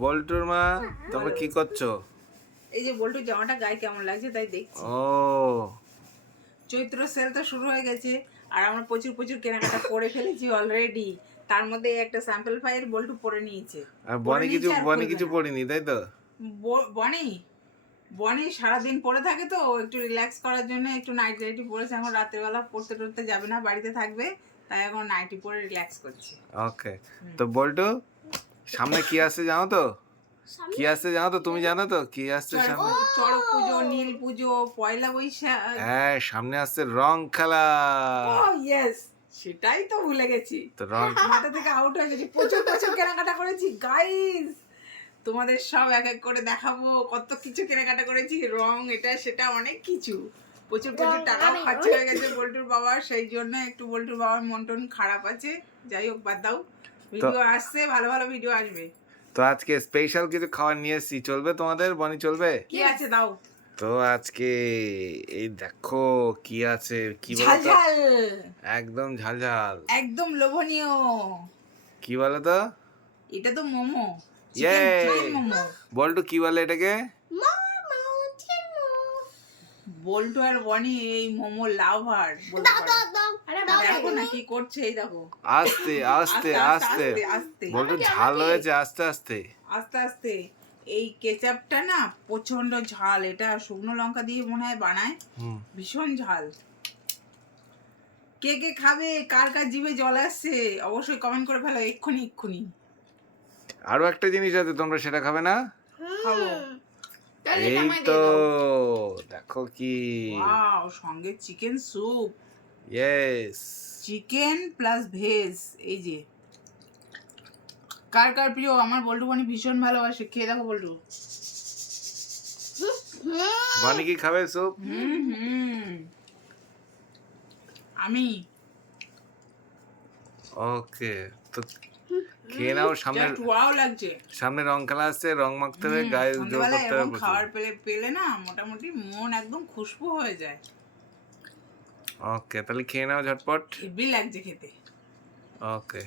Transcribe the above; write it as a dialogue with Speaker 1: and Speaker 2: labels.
Speaker 1: বল্টুর মা তোমরা কি করছ?
Speaker 2: এই যে বল্টুর জামাটা গায়ে কেমন লাগছে তাই দেখছি।
Speaker 1: ও।
Speaker 2: চৈত্র সেল তো শুরু হয়ে গেছে আর আমরা প্রচুর প্রচুর কেনাকাটা করে ফেলেছি অলরেডি তার মধ্যে একটা স্যাম্পল ফাইল বল্টু পরে নিয়েছে।
Speaker 1: আর বনি কিছু বনি কিছু। পড়িনি তাই তো?
Speaker 2: বনি? বনি সারাদিন পরে থাকে তো একটু রিল্যাক্স করার জন্য একটু নাইট নাইটি পরেছে এখন রাত্রেবেলা পড়তে টড়তে যাবে না বাড়িতে থাকবে তাই এখন নাইটি পরে রিল্যাক্স করছে।
Speaker 1: ওকে তো বল্টু সামনে কি আসছে জানো তো? কি আসছে জানো তো? তুমি জানো তো? কি আসছে সামনে?
Speaker 2: চড়ক পুজো নীল পুজো পয়লা বৈশাখ।
Speaker 1: হ্যাঁ সামনে আসছে রং খেলা।
Speaker 2: ইয়েস সেটাই তো ভুলে গেছি।
Speaker 1: তো রং
Speaker 2: মাথা থেকে আউট হয়ে গেছি। প্রচুর প্রচুর কেনাকাটা করেছি গাইস তোমাদের সব এক এক করে দেখাবো কত কিছু কেনাকাটা করেছি রং এটা সেটা অনেক কিছু। প্রচুর প্রচুর টাকা খরচ হয়ে গেছে বল্টুর বাবার সেই জন্য একটু বল্টুর বাবার মন টন খারাপ আছে। যাই হোক বাদ দাও। ভিডিও আসছে ভালো ভালো ভিডিও আসবে।
Speaker 1: তো আজকে স্পেশাল কিছু খাবার নিয়ে এসেছি। চলবে তোমাদের? বনি চলবে?
Speaker 2: কি আছে দাও।
Speaker 1: তো আজকে এই দেখো কি আছে কি বলতো? একদম ঝাল ঝাল
Speaker 2: একদম লোভনীয়।
Speaker 1: কি বলো তো
Speaker 2: এটা তো মোমো।
Speaker 1: বল্টু কি বলে এটাকে?
Speaker 2: বল্টু আর বনি এই মোমো লাভার। দেখো না কি করছে এই দেখো।
Speaker 1: আস্তে আস্তে আস্তে
Speaker 2: আস্তে আস্তে।
Speaker 1: ঝাল হয়েছে আস্তে আস্তে।
Speaker 2: আস্তে আস্তে। এই কেচাপটা না প্রচণ্ড ঝাল এটা শুকনো লঙ্কা দিয়ে মনে হয় বানায়। ভীষণ ঝাল। কে কে খাবে? কার কার জিভে জল আসছে? অবশ্যই কমেন্ট করে ফেলো এক্ষুনি এক্ষুনি।
Speaker 1: আরও একটা জিনিস আছে তোমরা সেটা খাবে না?
Speaker 2: খাব।
Speaker 1: এই তো দেখো কি।
Speaker 2: ওয়াও সঙ্গে chicken soup
Speaker 1: yes
Speaker 2: chicken plus veg এই যে। কার কার প্রিয়? আমার বল্টু বানি ভীষণ ভালোবাসে। খেয়ে দেখো বল্টু।
Speaker 1: বানি কি খাবে স্যুপ
Speaker 2: আমি।
Speaker 1: ওকে তো খেয়ে নাও সামনে
Speaker 2: ওয়াও লাগছে।
Speaker 1: সামনে রং খেলা আসছে রং মাখতে হবে গায়ে জোর করতে হবে
Speaker 2: খাবার পেলে পেলে না মোটামুটি মন একদম খুশবু হয়ে যায়।
Speaker 1: ওকে তাহলে খেয়ে নাও ঝটপট।
Speaker 2: হেভি লাগছে খেতে।
Speaker 1: ওকে